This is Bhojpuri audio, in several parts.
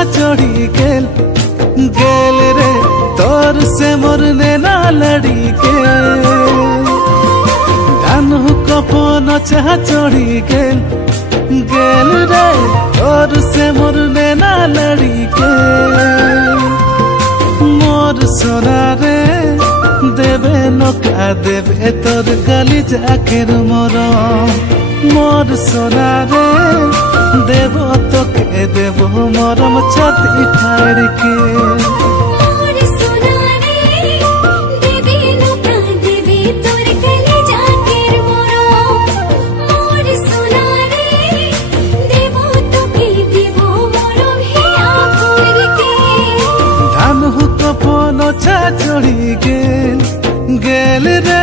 चाह चढ़ी गेल गेल रे तोर से मोर नैना लड़ी गेल धानु कपन चाह चढ़ी गेल गेल रे तोर से मोर नैना लड़ी गेल मोर सोना रे देवे नौका देवे तोर काली जाकेर मरम मोर सोना रे देव तो के देव मरम छाती फाड़ के छा चढ़ी गेल गेल रे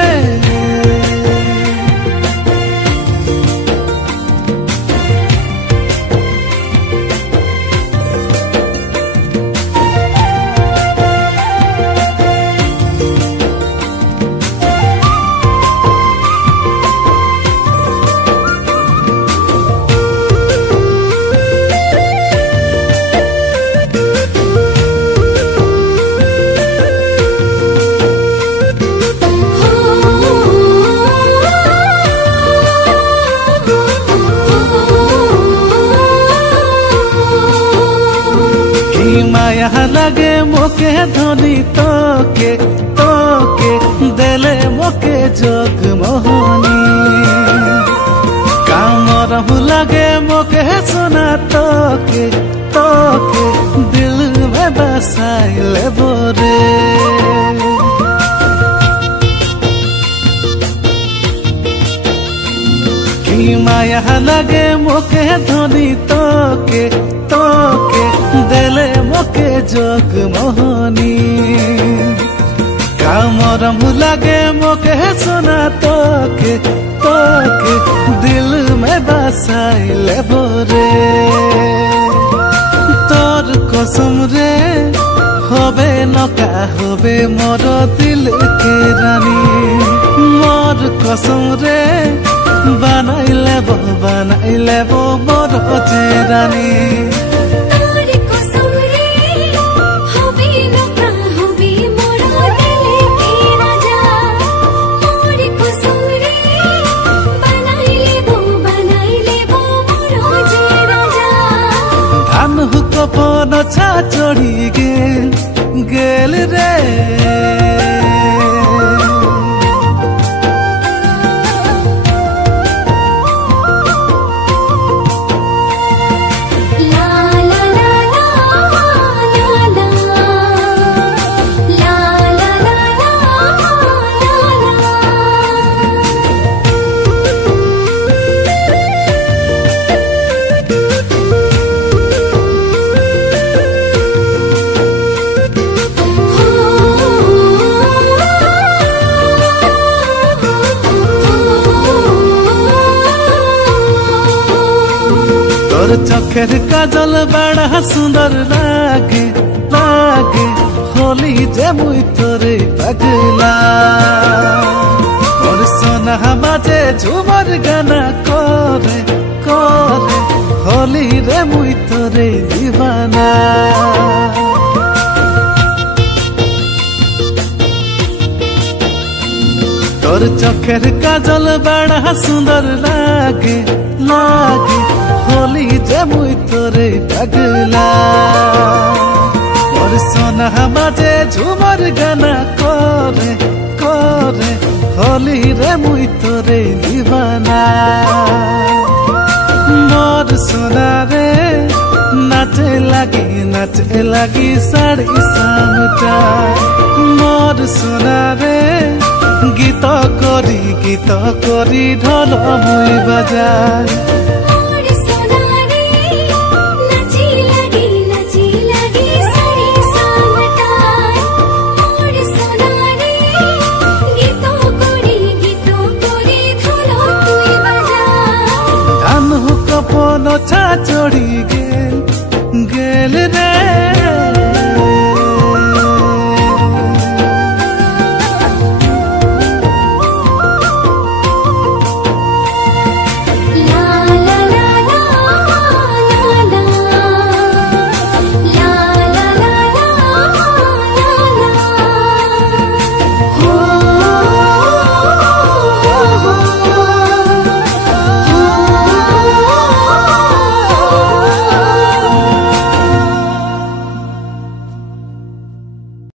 माया लगे मोके धनी तोके देले मोके जोग मोहनी कामरम लगे मोके सोना तोके दिल में बसाइले बोरे की माया लगे मोके धनी तोके देले मोके जोग मोहनी कामरम लगे मोके सोना तोके दिल में बसाइले बोरे तोर कसम रे होबे नका होबे मोर दिल के रानी मोर कसम रे बनाइले बो मोर जे रानी कपन छा चढ़ी गेल रे तोर चोखेर काजल बड़ा सुंदर लागे होली जे मुई तोरे पगला मोर सोना बाजे झूमर गाना करे होली रे मुई तोरे दीवाना तोर चोखेर काजल बड़ा सुंदर लागे होली जे मुई तोरे पगला मोर सोना बाजे झूमर गाना करे होली रे मुई तोरे दीवाना मोर सोना रे नाचे लगी साड़ी सामटा मोर सोना रे गीत करी ढोल मुई बजा